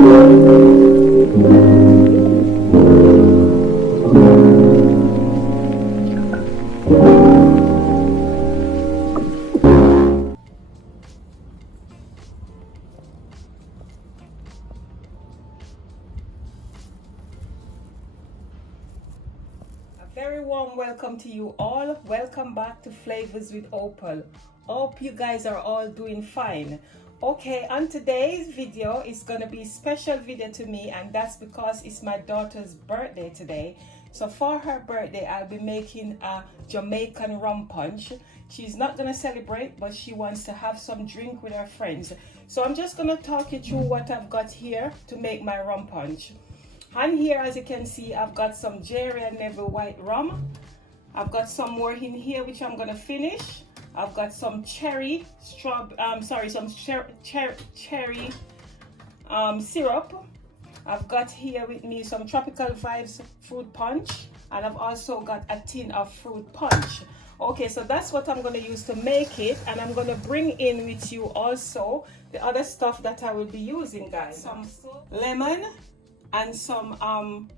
Very warm welcome to you all. Welcome back to Flavors with Opal. Hope you guys are all doing fine. Okay, on today's video is gonna be a special video to me, and that's because it's my daughter's birthday today. So for her birthday, I'll be making a Jamaican rum punch. She's not gonna celebrate, but she wants to have some drink with her friends. So I'm just gonna talk you through what I've got here to make my rum punch. And here, as you can see, I've got some Wray Nephew white rum. I've got some more in here which I'm gonna finish. I've got some cherry syrup. I've got here with me some Tropical Vibes fruit punch, and I've also got a tin of fruit punch. Okay, so that's what I'm gonna use to make it, and I'm gonna bring in with you also the other stuff that I will be using, guys. Some lemon and some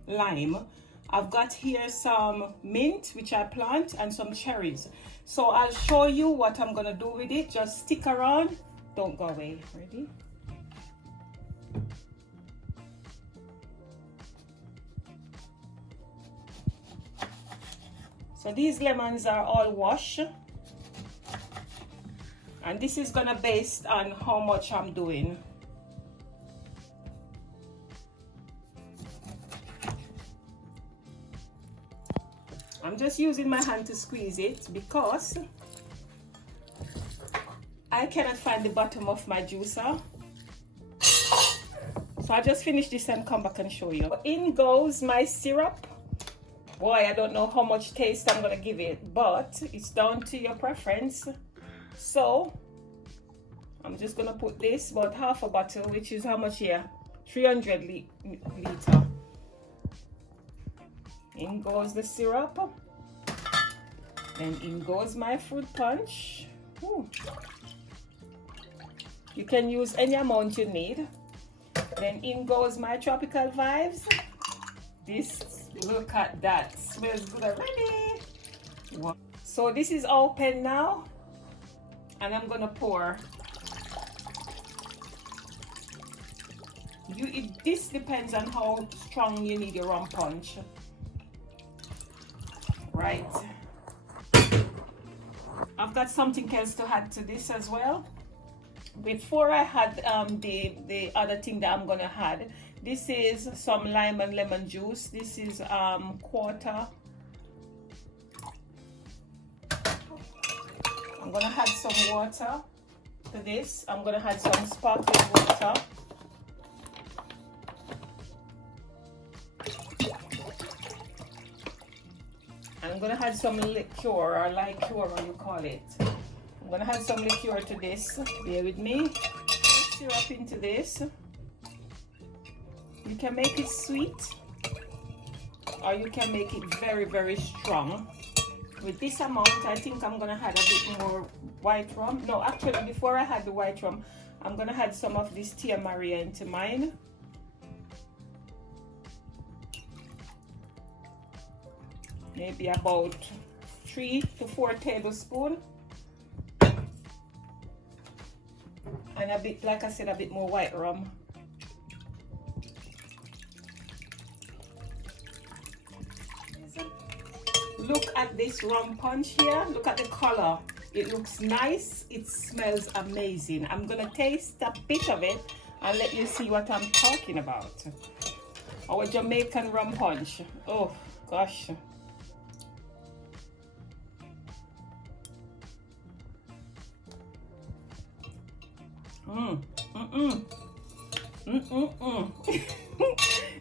lime. I've got here some mint which I plant and some cherries. So I'll show you what I'm gonna do with it. Just stick around, don't go away. Ready? So these lemons are all washed, and this is gonna based on how much I'm doing. I'm just using my hand to squeeze it because I cannot find the bottom of my juicer. So I'll just finish this and come back and show you. In goes my syrup. Boy, I don't know how much taste I'm gonna give it, but it's down to your preference. So I'm just gonna put this, about half a bottle, which is how much here? 300 liter. In goes the syrup, and in goes my fruit punch. Ooh. You can use any amount you need. Then in goes my Tropical Vibes. This, look at that, smells good already. Wow. So this is open now, and I'm gonna pour. This depends on how strong you need your rum punch. Right, I've got something else to add to this as well. Before I had the other thing that I'm gonna add, this is some lime and lemon juice. This is quarter. I'm gonna add some water to this. I'm gonna add some sparkling water. I'm gonna add some liqueur, or liqueur, what you call it. I'm gonna add some liqueur to this. Bear with me. Syrup into this. You can make it sweet, or you can make it very, very strong. With this amount, I think I'm gonna add a bit more white rum. No, actually, before I add the white rum, I'm gonna add some of this Tia Maria into mine. Maybe about 3 to 4 tablespoons, and a bit, like I said, a bit more white rum. Look at this rum punch here. Look at the color. It looks nice. It smells amazing. I'm gonna taste a bit of it and let you see what I'm talking about. Our Jamaican rum punch. Oh gosh.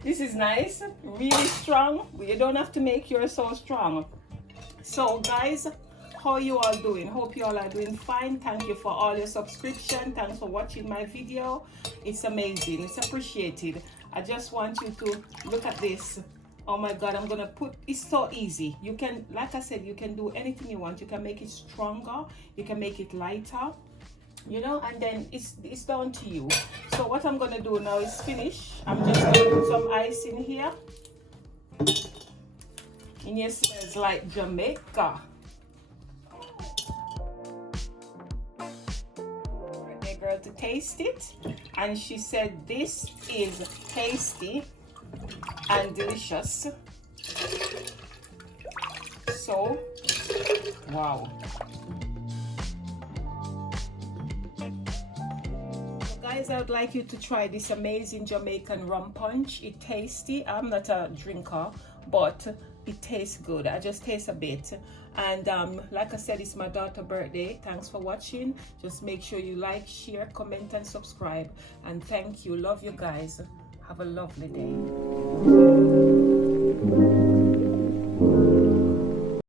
This is nice, really strong. You don't have to make yours so strong. So guys, how you all doing? Hope you all are doing fine. Thank you for all your subscription. Thanks for watching my video. It's amazing. It's appreciated. I just want you to look at this. Oh my god, I'm gonna put, it's so easy. You can, like I said, you can do anything you want. You can make it stronger, you can make it lighter. you know, and then it's down to you. So what I'm gonna do now is finish. I'm just gonna put some ice in here. And it smells like Jamaica. Birthday girl to taste it, and she said this is tasty and delicious. So, wow. Guys, I would like you to try this amazing Jamaican rum punch. It's tasty. I'm not a drinker, but it tastes good. I just taste a bit. And like I said, it's my daughter's birthday. Thanks for watching. Just make sure you like, share, comment, and subscribe. And thank you. Love you guys. Have a lovely day.